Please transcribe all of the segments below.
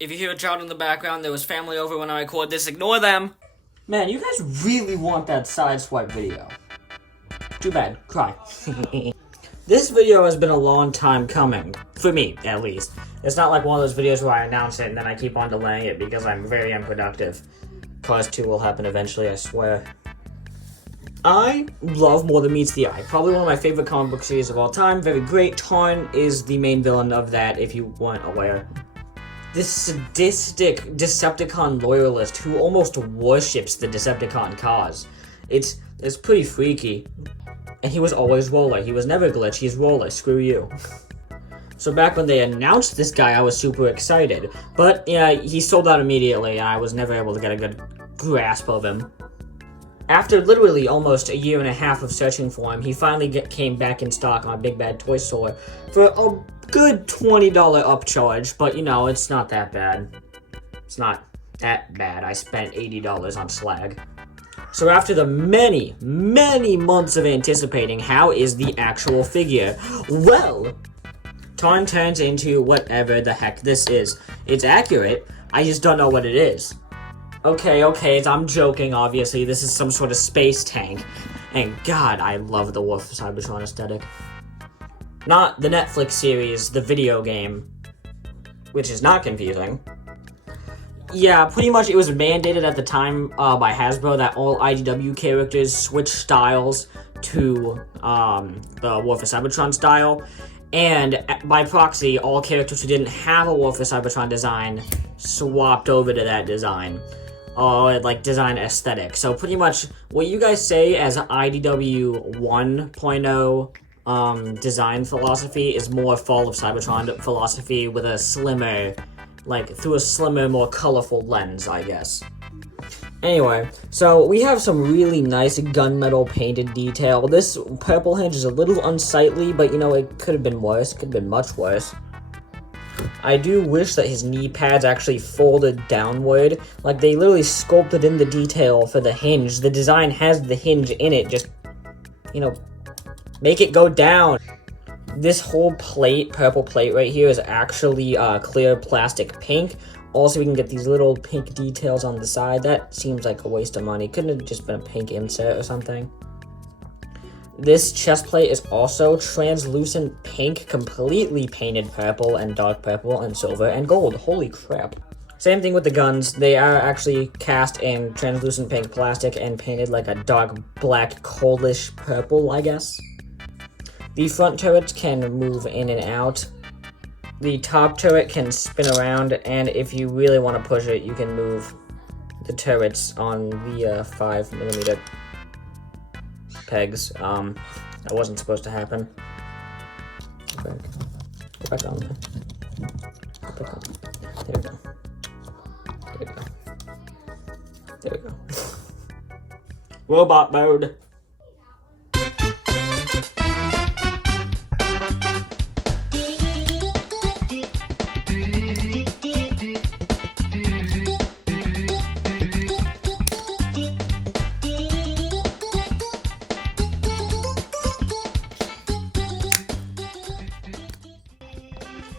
If you hear a child in the background, there was family over when I record this. Ignore them. Man, you guys really want that sideswipe video. Too bad. Cry. This video has been a long time coming. For me, at least. It's not like one of those videos where I announce it and then I keep on delaying it because I'm very unproductive. Cars 2 will happen eventually, I swear. I love More Than Meets the Eye. Probably one of my favorite comic book series of all time. Very great. Tarn is the main villain of that, if you weren't aware. This sadistic Decepticon loyalist who almost worships the Decepticon cause. It's pretty freaky. And he was always Roller. He was never Glitch. He's Roller. Screw you. So back when they announced this guy, I was super excited. But, yeah, he sold out immediately, and I was never able to get a good grasp of him. After literally almost a year and a half of searching for him, he finally came back in stock on a Big Bad Toy Store for a good $20 upcharge, but you know, it's not that bad. It's not that bad. I spent $80 on slag. So after the many, many months of anticipating, how is the actual figure? Well, Tarn turns into whatever the heck this is. It's accurate, I just don't know what it is. Okay, I'm joking, obviously. This is some sort of space tank. And God, I love the War for Cybertron aesthetic. Not the Netflix series, the video game. Which is not confusing. Yeah, pretty much it was mandated at the time by Hasbro that all IDW characters switch styles to the War for Cybertron style. And by proxy, all characters who didn't have a War for Cybertron design swapped over to that design. Like design aesthetic. So pretty much what you guys say as IDW 1.0 design philosophy is more Fall of Cybertron philosophy with a slimmer, through a slimmer, more colorful lens, I guess. Anyway, so we have some really nice gunmetal painted detail. This purple hinge is a little unsightly, but you know, it could have been worse. Could have been much worse. I do wish that his knee pads actually folded downward. Like, they literally sculpted in the detail for the hinge. The design has the hinge in it, just, you know, make it go down. This whole plate, purple plate right here, is actually clear plastic pink. Also, we can get these little pink details on the side. That seems like a waste of money. Couldn't have just been a pink insert or something. This chest plate is also translucent pink, completely painted purple and dark purple and silver and gold. Holy crap. Same thing with the guns. They are actually cast in translucent pink plastic and painted like a dark black coalish purple, I guess. The front turrets can move in and out. The top turret can spin around, and if you really want to push it, you can move the turrets on the 5mm pegs. That wasn't supposed to happen. Go back on there. Go back on. There we go. There we go. There we go. Robot mode.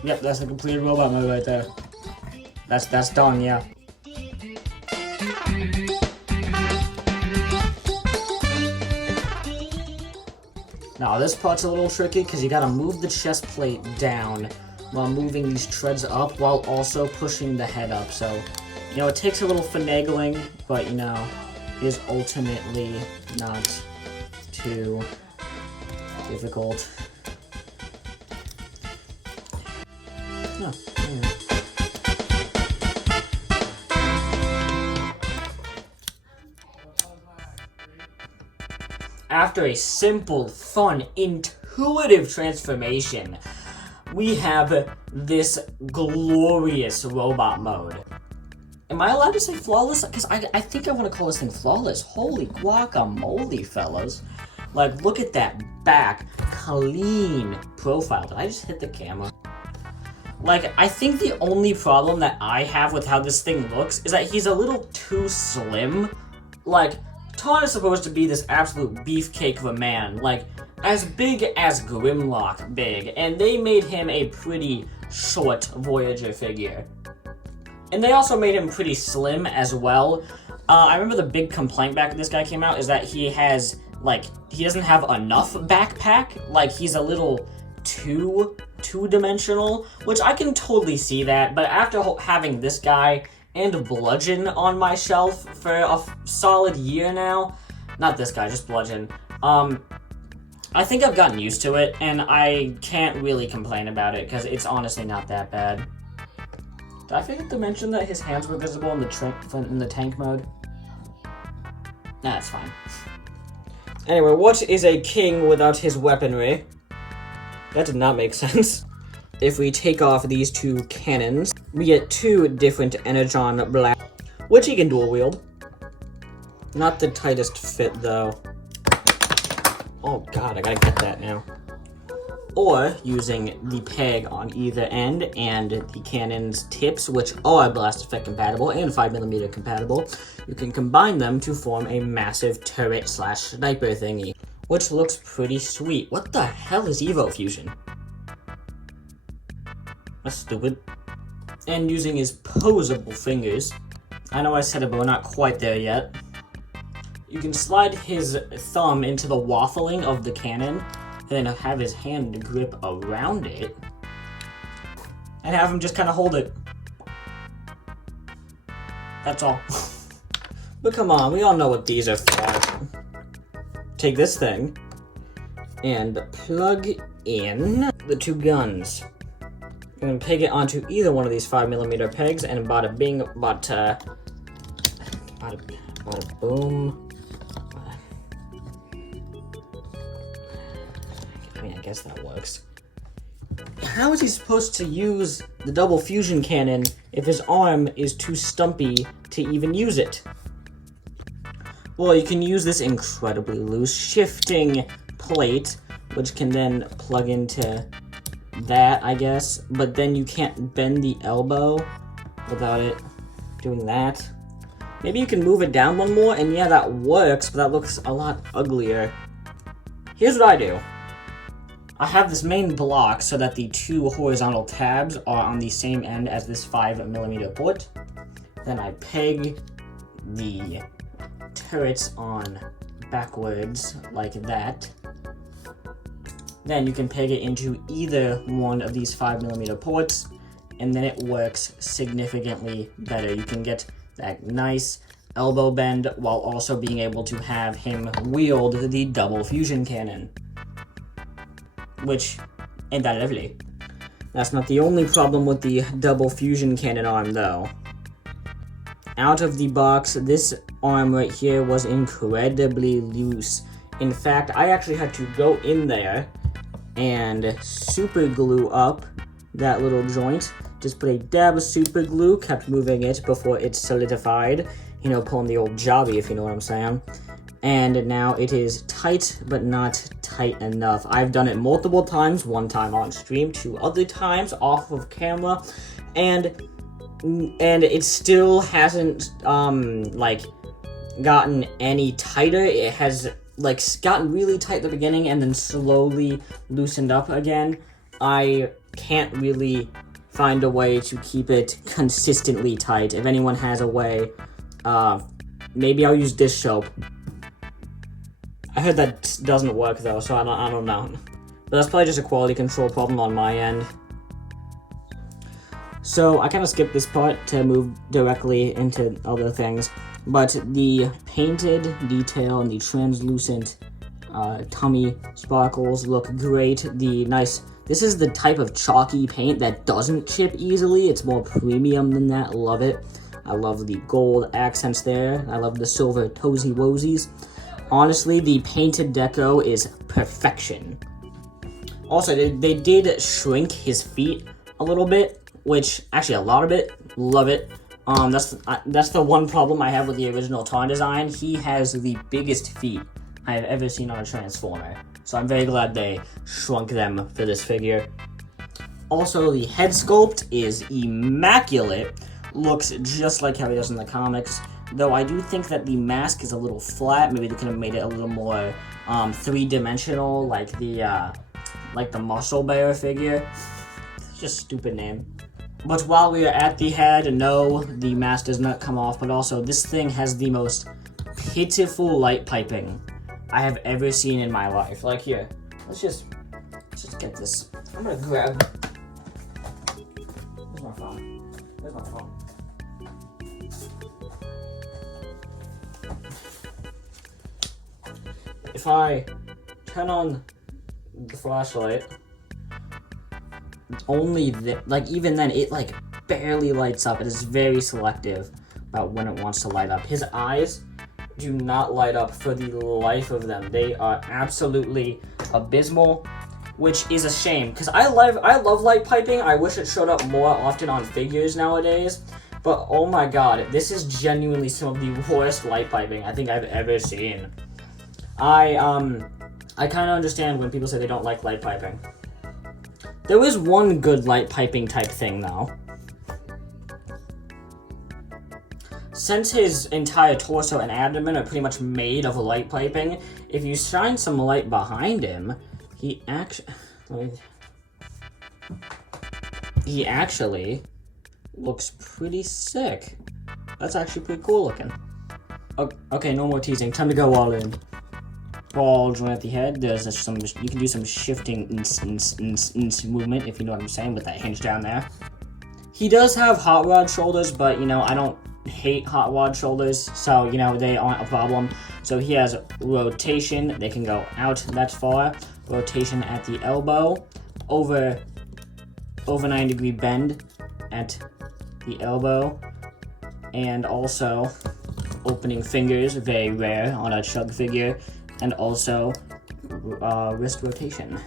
Yep, that's a completed robot mode right there. That's done, yeah. Now this part's a little tricky because you gotta move the chest plate down while moving these treads up while also pushing the head up. So, you know, it takes a little finagling, but you know, it is ultimately not too difficult. No. After a simple, fun, intuitive transformation, we have this glorious robot mode. Am I allowed to say flawless? Because I think I want to call this thing flawless. Holy guacamole, fellas. Like, look at that back, clean profile. Did I just hit the camera? Like, I think the only problem that I have with how this thing looks is that he's a little too slim. Like, Tarn is supposed to be this absolute beefcake of a man, like, as big as Grimlock big, and they made him a pretty short Voyager figure. And they also made him pretty slim as well. I remember the big complaint back when this guy came out is that he has, like, he doesn't have enough backpack. Like, he's a little two-dimensional, which I can totally see that. But after having this guy and Bludgeon on my shelf for a solid year now, not this guy, just Bludgeon, I think I've gotten used to it, and I can't really complain about it, because it's honestly not that bad. Did I forget to mention that his hands were visible in the tank mode? Nah, it's fine. Anyway, what is a king without his weaponry? That did not make sense. If we take off these two cannons, we get two different Energon blasts, which he can dual wield. Not the tightest fit, though. Oh god, I gotta get that now. Or using the peg on either end and the cannon's tips, which are blast effect compatible and 5mm compatible, you can combine them to form a massive turret / sniper thingy, which looks pretty sweet. What the hell is Evo Fusion? That's stupid. And using his posable fingers, I know I said it, but we're not quite there yet. You can slide his thumb into the waffling of the cannon, and then have his hand grip around it, and have him just kind of hold it. That's all. But come on, we all know what these are for. Take this thing, and plug in the two guns. I'm gonna peg it onto either one of these 5mm pegs, and bada bing, bada boom. I mean, I guess that works. How is he supposed to use the double fusion cannon if his arm is too stumpy to even use it? Well, you can use this incredibly loose shifting plate, which can then plug into that, I guess, but then you can't bend the elbow without it doing that. Maybe you can move it down one more, and yeah, that works, but that looks a lot uglier. Here's what I do. I have this main block so that the two horizontal tabs are on the same end as this 5mm port. Then I peg the turrets on backwards like that. Then you can peg it into either one of these 5mm ports, and then it works significantly better. You can get that nice elbow bend while also being able to have him wield the double fusion cannon. Which, ain't that lovely? That's not the only problem with the double fusion cannon arm, though. Out of the box, this arm right here was incredibly loose. In fact, I actually had to go in there and super glue up that little joint. Just put a dab of super glue, kept moving it before it solidified. You know, pulling the old jobby, if you know what I'm saying. And now it is tight, but not tight enough. I've done it multiple times, one time on stream, 2 other times off of camera, and it still hasn't, like, gotten any tighter. It has, like, gotten really tight at the beginning and then slowly loosened up again. I can't really find a way to keep it consistently tight. If anyone has a way, maybe I'll use dish soap. I heard that doesn't work though, so I don't know. But that's probably just a quality control problem on my end. So I kind of skipped this part to move directly into other things. But the painted detail and the translucent tummy sparkles look great. This is the type of chalky paint that doesn't chip easily. It's more premium than that. Love it. I love the gold accents there. I love the silver toesy woesies. Honestly, the painted deco is perfection. Also, they did shrink his feet a little bit, which, actually a lot of it, love it. That's the one problem I have with the original Tarn design. He has the biggest feet I have ever seen on a Transformer. So I'm very glad they shrunk them for this figure. Also, the head sculpt is immaculate. Looks just like how he does in the comics. Though I do think that the mask is a little flat. Maybe they could have made it a little more 3-dimensional, like the Muscle Bear figure. It's just a stupid name. But while we are at the head, no, the mask does not come off, but also this thing has the most pitiful light piping I have ever seen in my life. Like, here, let's just get this. I'm gonna grab. Where's my phone? Where's my phone? If I turn on the flashlight, even then, it like barely lights up. It is very selective about when it wants to light up. His eyes do not light up for the life of them. They are absolutely abysmal, which is a shame, because I love light piping. I wish it showed up more often on figures nowadays, but oh my god, this is genuinely some of the worst light piping I think I've ever seen. I kind of understand when people say they don't like light piping. There is one good light piping type thing, though. Since his entire torso and abdomen are pretty much made of light piping, if you shine some light behind him, he actually looks pretty sick. That's actually pretty cool looking. Okay, no more teasing. Time to go all in. Ball joint at the head. There's some. You can do some shifting movement, if you know what I'm saying, with that hinge down there. He does have hot rod shoulders, but you know I don't hate hot rod shoulders, so you know they aren't a problem. So he has rotation. They can go out that far. Rotation at the elbow, over 90-degree bend at the elbow, and also opening fingers, very rare on a chug figure. And also, wrist rotation.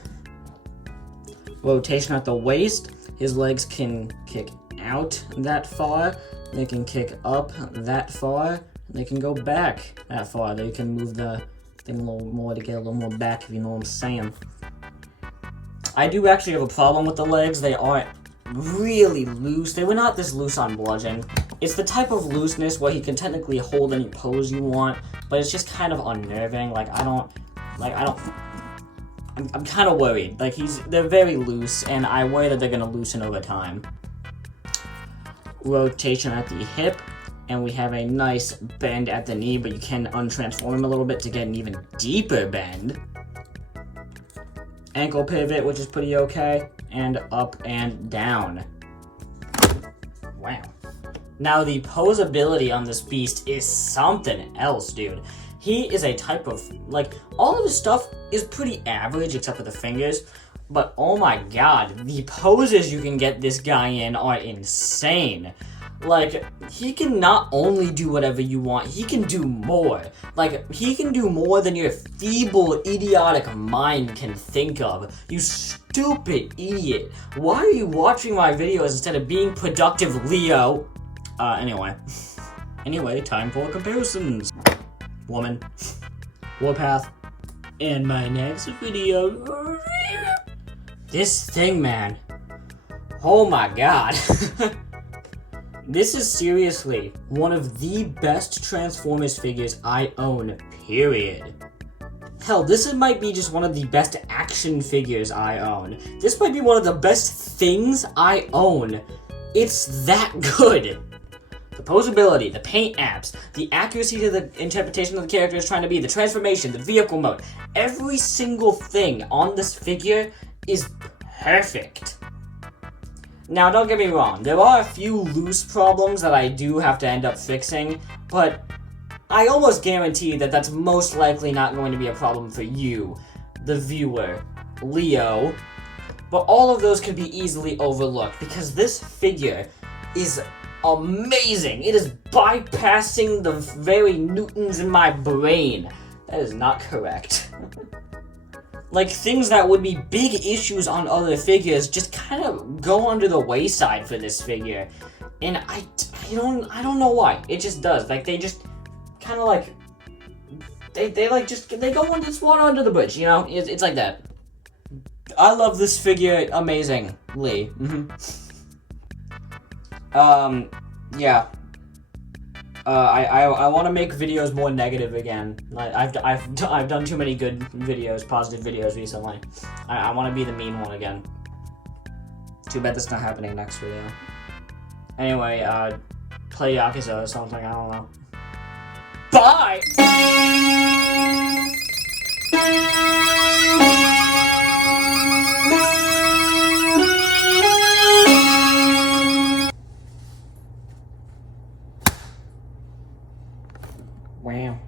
Rotation at the waist. His legs can kick out that far. They can kick up that far. They can go back that far. They can move the thing a little more to get a little more back, if you know what I'm saying. I do actually have a problem with the legs. They aren't really loose. They were not this loose on Bludgeon. It's the type of looseness where he can technically hold any pose you want, but it's just kind of unnerving. I'm kind of worried. They're very loose, and I worry that they're gonna loosen over time. Rotation at the hip, and we have a nice bend at the knee, but you can untransform him a little bit to get an even deeper bend. Ankle pivot, which is pretty okay, and up and down. Wow. Now, the posability on this beast is something else, dude. He is a type of, all of his stuff is pretty average except for the fingers, but oh my god, the poses you can get this guy in are insane. He can not only do whatever you want, he can do more. He can do more than your feeble, idiotic mind can think of. You stupid idiot. Why are you watching my videos instead of being productive, Leo? Anyway, time for comparisons. Woman. Warpath. And my next video. This thing, man. Oh my god. This is seriously one of the best Transformers figures I own, period. Hell, this might be just one of the best action figures I own. This might be one of the best things I own. It's that good. The posability, the paint apps, the accuracy to the interpretation of the character is trying to be, the transformation, the vehicle mode, every single thing on this figure is perfect. Now, don't get me wrong, there are a few loose problems that I do have to end up fixing, but I almost guarantee that that's most likely not going to be a problem for you, the viewer, Leo, but all of those can be easily overlooked because this figure is amazing. It is bypassing the very Newtons in my brain. That is not correct. Things that would be big issues on other figures just kind of go under the wayside for this figure. And I don't know why. It just does. They just kind of they go under this water under the bridge, you know? It's like that. I love this figure amazingly. Yeah. I want to make videos more negative again. I've done too many good videos, positive videos recently. I want to be the mean one again. Too bad that's not happening next video. Anyway, play Yakuza or something, I don't know. Bye! Wow.